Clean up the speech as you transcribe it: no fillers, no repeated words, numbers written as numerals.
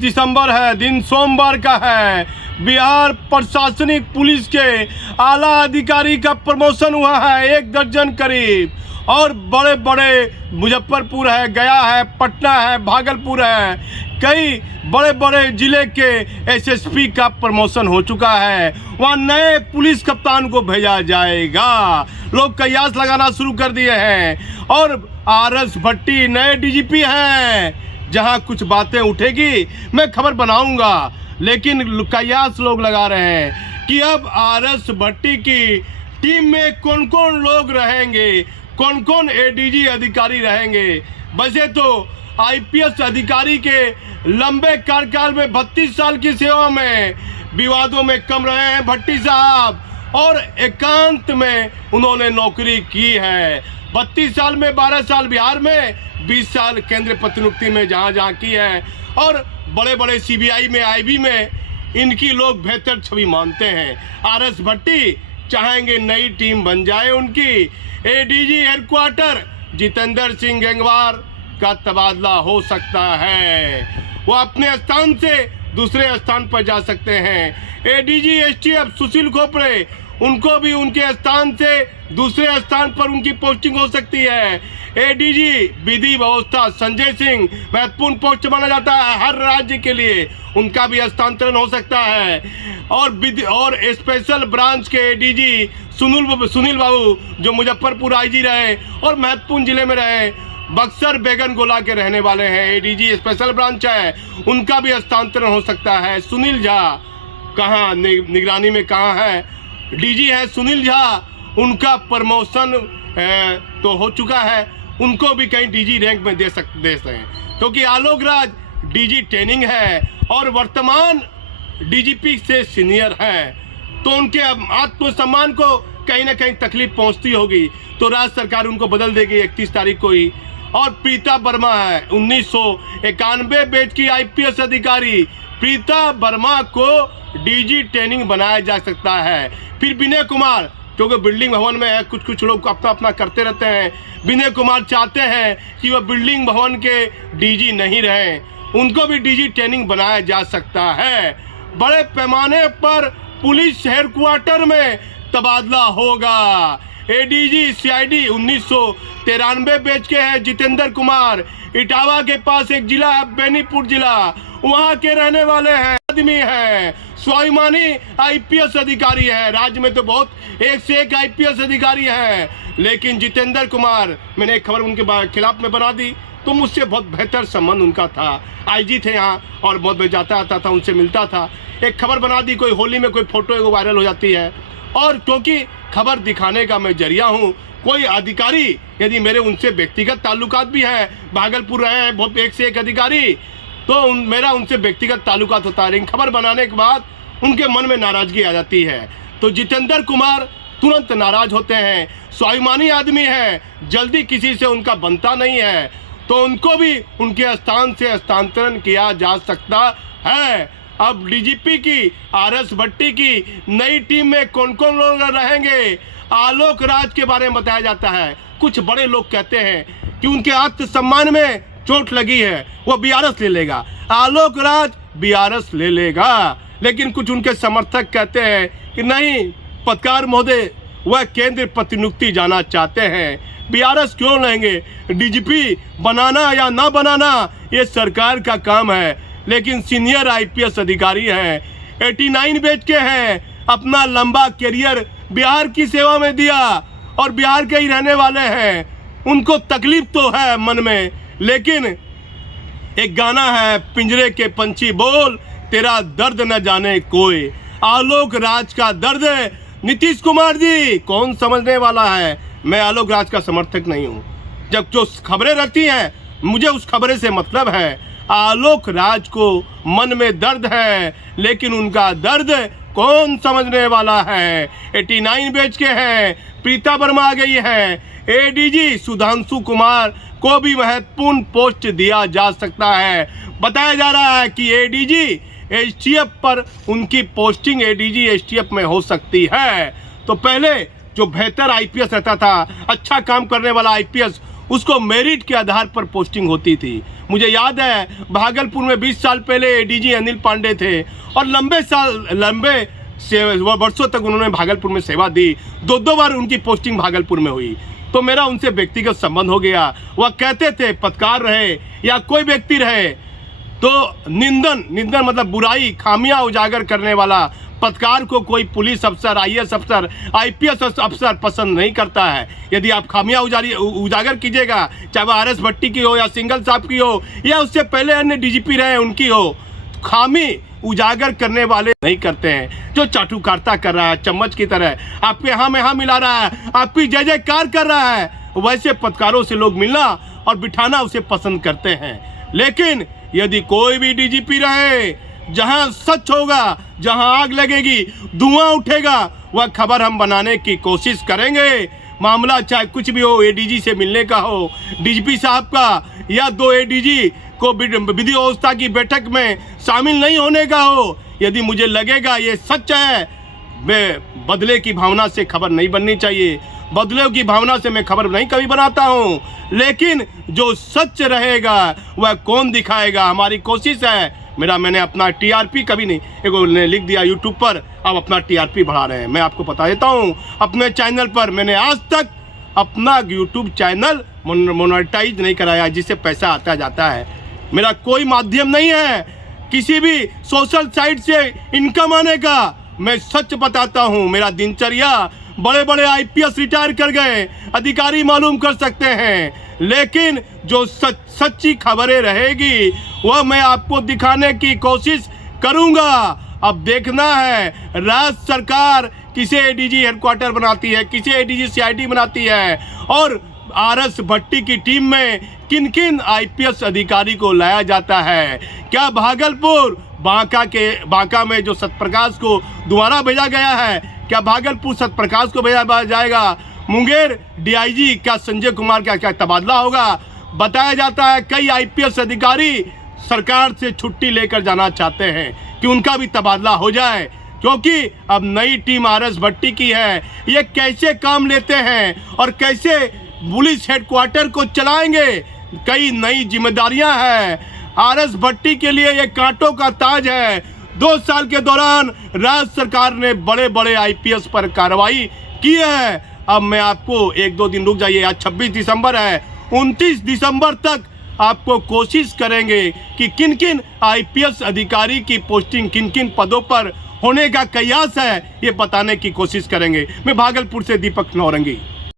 दिसंबर है, दिन सोमवार का है। बिहार प्रशासनिक पुलिस के आला अधिकारी का प्रमोशन हुआ है 1 दर्जन करीब, और बड़े बड़े मुजफ्फरपुर है, गया है, पटना है, भागलपुर है, कई बड़े बड़े जिले के एसएसपी का प्रमोशन हो चुका है। वहाँ नए पुलिस कप्तान को भेजा जाएगा। लोग कयास लगाना शुरू कर दिए हैं, और आरएस भट्टी नए डीजीपी हैं। जहाँ कुछ बातें उठेगी मैं खबर बनाऊंगा, लेकिन कयास लोग लगा रहे हैं कि अब आरएस भट्टी की टीम में कौन कौन लोग रहेंगे, कौन कौन एडीजी अधिकारी रहेंगे। वैसे तो आईपीएस अधिकारी के लंबे कार्यकाल में 32 साल की सेवा में विवादों में कम रहे हैं भट्टी साहब, और एकांत में उन्होंने नौकरी की है। 32 साल में 12 साल बिहार में, 20 साल केंद्रीय प्रतिनियुक्ति में जहाँ जहाँ की है, और बड़े बड़े सीबीआई में, आईबी में इनकी लोग बेहतर छवि मानते हैं। आरएस भट्टी चाहेंगे नई टीम बन जाए उनकी। एडीजी हेडक्वार्टर जितेंद्र सिंह गंगवार का तबादला हो सकता है, वो अपने स्थान से दूसरे स्थान पर जा सकते हैं। एडीजी एसटीएफ सुशील खोपड़े, उनको भी उनके स्थान से दूसरे स्थान पर उनकी पोस्टिंग हो सकती है। एडीजी विधि व्यवस्था संजय सिंह, महत्वपूर्ण पोस्ट माना जाता है हर राज्य के लिए, उनका भी हस्तांतरण हो सकता है। और स्पेशल ब्रांच के एडीजी सुनील बाबू, जो मुजफ्फरपुर आईजी रहे और महत्वपूर्ण जिले में रहे, बक्सर बेगन गोला के रहने वाले हैं, एडीजी स्पेशल ब्रांच है, उनका भी हस्तांतरण हो सकता है। सुनील झा कहाँ निगरानी में कहाँ है, डीजी है सुनील झा, उनका प्रमोशन तो हो चुका है, उनको भी कहीं डीजी रैंक में दे सकते हैं, क्योंकि आलोक राज डीजी ट्रेनिंग है और वर्तमान डीजीपी से सीनियर है, तो उनके आत्मसम्मान को कहीं ना कहीं तकलीफ पहुंचती होगी, तो राज्य सरकार उनको बदल देगी 31 तारीख को ही। और प्रीता वर्मा है 1991 बैच की आईपीएस अधिकारी, प्रीता वर्मा को डीजी ट्रेनिंग बनाया जा सकता है। फिर विनय कुमार, क्योंकि बिल्डिंग भवन में है, कुछ लोग अपना अपना करते रहते हैं, विनय कुमार चाहते हैं कि वह बिल्डिंग भवन के डीजी नहीं रहे, उनको भी डीजी ट्रेनिंग बनाया जा सकता है। बड़े पैमाने पर पुलिस हेडक्वार्टर में तबादला होगा। एडीजी सीआईडी 1993 बैच के हैं जितेंद्र कुमार, इटावा के पास एक जिला है बेनीपुर जिला, वहाँ के रहने वाले हैं, आदमी है, स्वाभिमानी आईपीएस अधिकारी है। राज्य में तो बहुत एक से एक आईपीएस अधिकारी हैं, लेकिन जितेंद्र कुमार, मैंने एक खबर उनके खिलाफ में बना दी, तो मुझसे बहुत बेहतर संबंध उनका था, आईजी थे यहाँ और बहुत मैं जाता आता था, उनसे मिलता था। एक खबर बना दी, कोई होली में कोई फोटो एगो वायरल हो जाती है, और क्योंकि खबर दिखाने का मैं जरिया हूँ, कोई अधिकारी यदि मेरे उनसे व्यक्तिगत ताल्लुकात भी हैं, भागलपुर रहे हैं बहुत एक से एक अधिकारी, तो मेरा उनसे व्यक्तिगत ताल्लुकात होता है, लेकिन खबर बनाने के बाद उनके मन में नाराजगी आ जाती है, तो जितेंद्र कुमार तुरंत नाराज होते हैं। स्वाभिमानी आदमी है, जल्दी किसी से उनका बनता नहीं है, तो उनको भी उनके स्थान से हस्तांतरण किया जा सकता है। अब डीजीपी की, आरएस भट्टी की नई टीम में कौन कौन लोग रहेंगे, आलोक राज के बारे में बताया जाता है। कुछ बड़े लोग कहते हैं कि उनके आत्मसम्मान में चोट लगी है, वो बीआरएस ले लेगा, आलोक राज बीआरएस ले लेगा, लेकिन कुछ उनके समर्थक कहते हैं कि नहीं, पत्रकार महोदय वह केंद्रीय प्रतिनियुक्ति जाना चाहते हैं, बीआरएस क्यों लेंगे, डीजीपी बनाना या ना बनाना ये सरकार का काम है। लेकिन सीनियर आईपीएस अधिकारी हैं, 89 बैच के हैं, अपना लंबा करियर बिहार की सेवा में दिया और बिहार के ही रहने वाले हैं, उनको तकलीफ तो है मन में, लेकिन एक गाना है, पिंजरे के पंछी बोल तेरा दर्द न जाने कोई, आलोक राज का दर्द नीतीश कुमार जी कौन समझने वाला है। मैं आलोक राज का समर्थक नहीं हूँ, जब जो खबरें रहती हैं मुझे उस खबरें से मतलब है। आलोक राज को मन में दर्द है, लेकिन उनका दर्द कौन समझने वाला है। 89 बैच के हैं, प्रीता वर्मा आ गई है, एडीजी सुधांशु कुमार को भी महत्वपूर्ण पोस्ट दिया जा सकता है। बताया जा रहा है कि एडीजी एसटीएफ पर उनकी पोस्टिंग एडीजी एसटीएफ में हो सकती है। तो पहले जो बेहतर आईपीएस रहता था, अच्छा काम करने वाला आईपीएस, उसको मेरिट के आधार पर पोस्टिंग होती थी। मुझे याद है भागलपुर में 20 साल पहले एडीजी अनिल पांडे थे और लंबे वर्षों तक उन्होंने भागलपुर में सेवा दी। 2 बार उनकी पोस्टिंग भागलपुर में हुई। तो मेरा उनसे व्यक्तिगत संबंध हो गया। वह कहते थे पत्रकार रहे या कोई व्यक्ति रहे तो निंदन मतलब बुराई, खामियां उजागर करने वाला पत्रकार को कोई पुलिस अफसर, आईएएस अफसर, आईपीएस अफसर पसंद नहीं करता है। यदि आप खामियां उजागर कीजिएगा, चाहे वह आरएस भट्टी की हो या सिंघल साहब की हो या उससे पहले अन्य डीजीपी रहे उनकी हो, खामी उजागर करने वाले नहीं करते हैं। जो चाटुकारिता कर रहा है, चम्मच की तरह आपके यहाँ में हाँ मिला रहा है, आपकी जय जयकार कर रहा है, वैसे पत्रकारों से लोग मिलना और बिठाना उसे पसंद करते हैं। लेकिन यदि कोई भी डीजीपी रहे, जहां सच होगा, जहां आग लगेगी, धुआं उठेगा, वह खबर हम बनाने की कोशिश करेंगे। मामला चाहे कुछ भी हो, एडीजी से मिलने का हो, डीजीपी साहब का, या 2 एडीजी को विधि व्यवस्था की बैठक में शामिल नहीं होने का हो। यदि मुझे लगेगा ये सच है, मैं बदले की भावना से खबर नहीं बननी चाहिए। बदले की भावना से मैं खबर नहीं कभी बनाता हूँ, लेकिन जो सच रहेगा वह कौन दिखाएगा। हमारी कोशिश है। मैंने अपना टीआरपी कभी नहीं, एगो ने लिख दिया यूट्यूब पर, अब अपना टीआरपी बढ़ा रहे हैं। मैं आपको बता देता हूँ, अपने चैनल पर मैंने आज तक अपना यूट्यूब चैनल मोनेटाइज नहीं कराया जिससे पैसा आता जाता है। मेरा कोई माध्यम नहीं है किसी भी सोशल साइट से इनकम आने का। मैं सच बताता हूँ। मेरा दिनचर्या बड़े बड़े आईपीएस रिटायर कर गए अधिकारी मालूम कर सकते हैं, लेकिन जो सच्ची खबरें रहेगी वह मैं आपको दिखाने की कोशिश करूंगा। अब देखना है राज्य सरकार किसे एडीजी हेडक्वार्टर बनाती है, किसे एडीजी सीआईडी बनाती है, और आरएस भट्टी की टीम में किन किन आईपीएस अधिकारी को लाया जाता है। क्या भागलपुर बांका में जो सत्यप्रकाश को दोबारा भेजा गया है, क्या भागलपुर सत्यप्रकाश को भेजा जाएगा? मुंगेर डीआईजी क्या संजय कुमार का क्या तबादला होगा? बताया जाता है कई आईपीएस अधिकारी सरकार से छुट्टी लेकर जाना चाहते हैं कि उनका भी तबादला हो जाए, क्योंकि अब नई टीम आरएस भट्टी की है। ये कैसे काम लेते हैं और कैसे पुलिस हेडक्वार्टर को चलाएंगे, कई नई जिम्मेदारियां हैं। आरएस भट्टी के लिए ये कांटों का ताज है। 2 साल के दौरान राज्य सरकार ने बड़े बड़े आईपीएस पर कार्रवाई की है। अब मैं आपको 1-2 दिन रुक जाइए, आज 26 दिसंबर है, 29 दिसंबर तक आपको कोशिश करेंगे कि किन किन आईपीएस अधिकारी की पोस्टिंग किन किन पदों पर होने का कयास है, ये बताने की कोशिश करेंगे। मैं भागलपुर से दीपक नौरंगी।